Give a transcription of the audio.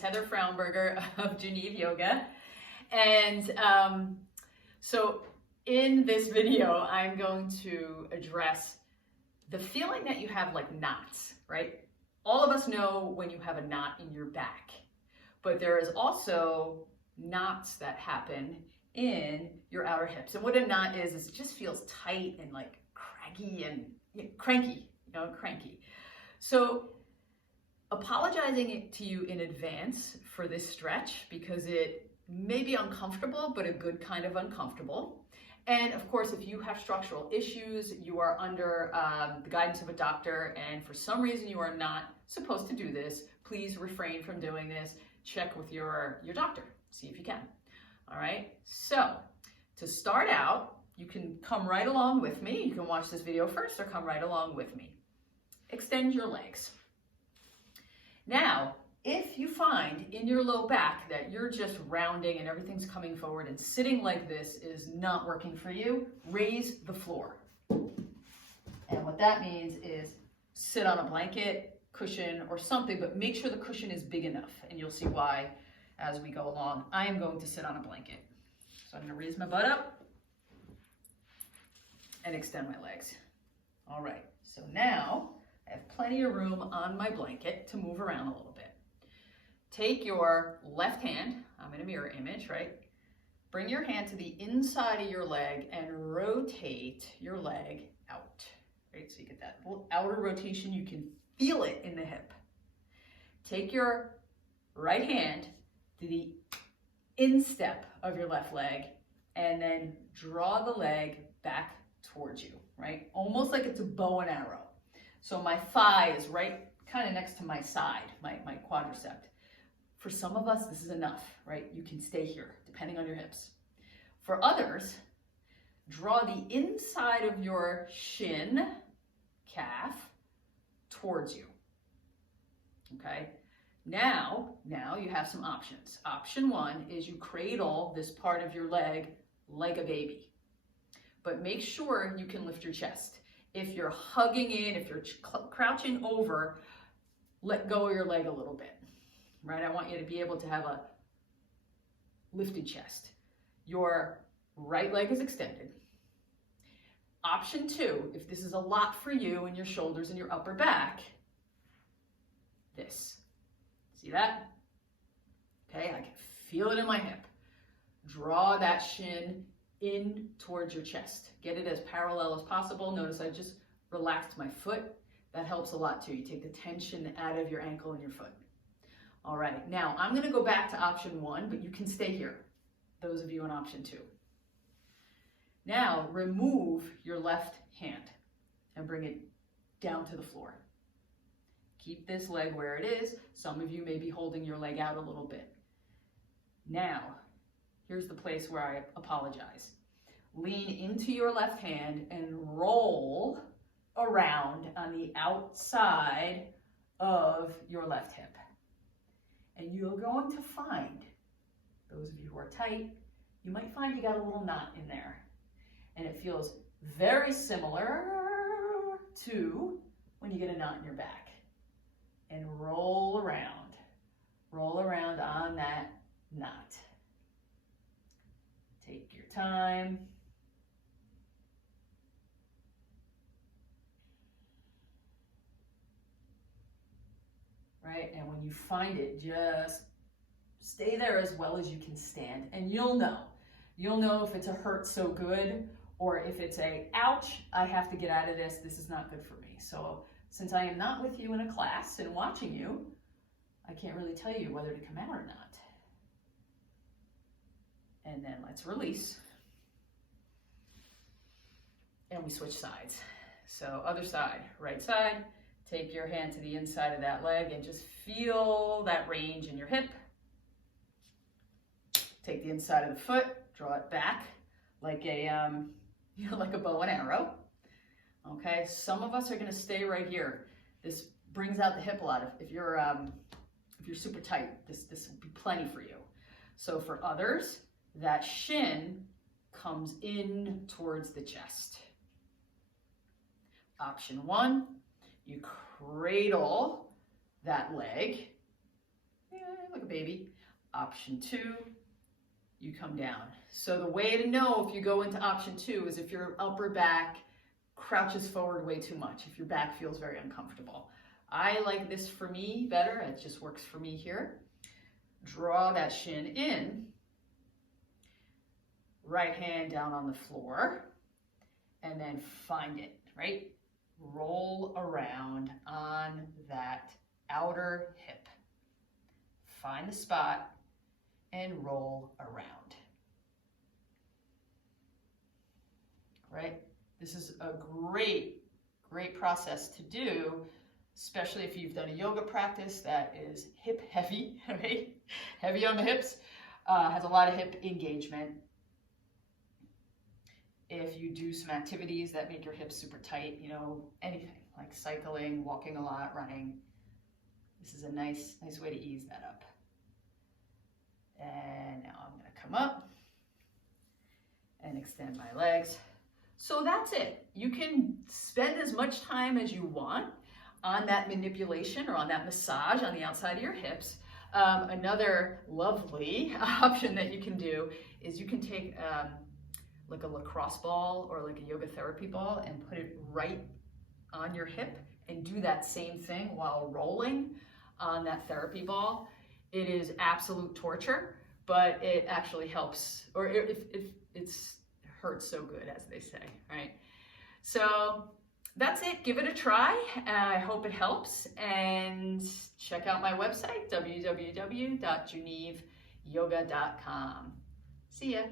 Heather Fraunberger of Geneve Yoga. And so in this video, I'm going to address the feeling that you have like knots, right? All of us know when you have a knot in your back, but there is also knots that happen in your outer hips. And what a knot is it just feels tight and like craggy and cranky, cranky. So apologizing to you in advance for this stretch because it may be uncomfortable, but a good kind of uncomfortable. And of course, if you have structural issues, you are under the guidance of a doctor, and for some reason you are not supposed to do this, please refrain from doing this. Check with your doctor, see if you can. All right, so to start out, you can come right along with me. You can watch this video first or come right along with me. Extend your legs. Now, if you find in your low back that you're just rounding and everything's coming forward and sitting like this is not working for you, raise the floor. And what that means is sit on a blanket, cushion, or something, but make sure the cushion is big enough. And you'll see why as we go along. I am going to sit on a blanket. So I'm going to raise my butt up and extend my legs. All right, so now I have plenty of room on my blanket to move around a little bit. Take your left hand, I'm in a mirror image, right? Bring your hand to the inside of your leg and rotate your leg out, right? So you get that little outer rotation, you can feel it in the hip. Take your right hand to the instep of your left leg and then draw the leg back towards you, right? Almost like it's a bow and arrow. So my thigh is right kind of next to my side, my quadricep. For some of us, this is enough, right? You can stay here, depending on your hips. For others, draw the inside of your shin, calf, towards you, okay? Now you have some options. Option one is you cradle this part of your leg like a baby, but make sure you can lift your chest. If you're hugging in, if you're crouching over, let go of your leg a little bit, right? I want you to be able to have a lifted chest. Your right leg is extended. Option two, if this is a lot for you and your shoulders and your upper back, this. See that? Okay, I can feel it in my hip. Draw that shin in towards your chest. Get it as parallel as possible. Notice I just relaxed my foot. That helps a lot too. You take the tension out of your ankle and your foot. All right, now I'm gonna go back to option one, but you can stay here, those of you in option two. Now remove your left hand and bring it down to the floor. Keep this leg where it is. Some of you may be holding your leg out a little bit. Now, here's the place where I apologize. Lean into your left hand and roll around on the outside of your left hip. And you're going to find, those of you who are tight, you might find you got a little knot in there. And it feels very similar to when you get a knot in your back. And roll around on that knot. Take your time. Right, and when you find it, just stay there as well as you can stand, and you'll know if it's a hurt so good, or if it's a, ouch, I have to get out of this, this is not good for me. So since I am not with you in a class and watching you, I can't really tell you whether to come out or not. And then let's release. And we switch sides. So other side, right side, take your hand to the inside of that leg and just feel that range in your hip. Take the inside of the foot, draw it back like a, like a bow and arrow. Okay, some of us are going to stay right here. This brings out the hip a lot. If you're super tight, this will be plenty for you. So for others, that shin comes in towards the chest. Option one, you cradle that leg like a baby. Option 2, you come down. So the way to know if you go into option 2 is if your upper back crouches forward way too much, if your back feels very uncomfortable. I like this for me better. It just works for me here. Draw that shin in. Right hand down on the floor. And then find it, right? Roll around on that outer hip. Find the spot and roll around. Right? This is a great process to do, especially if you've done a yoga practice that is hip heavy, right? Heavy on the hips, has a lot of hip engagement. If you do some activities that make your hips super tight, you know, anything like cycling, walking a lot, running, this is a nice way to ease that up. And now I'm going to come up and extend my legs. So that's it. You can spend as much time as you want on that manipulation or on that massage on the outside of your hips. Another lovely option that you can do is you can take like a lacrosse ball or like a yoga therapy ball and put it right on your hip and do that same thing while rolling on that therapy ball. It is absolute torture, but it actually helps, or if it's hurts so good, as they say, right? So that's it. Give it a try. I hope it helps, and check out my website, www.geneveyoga.com. See ya.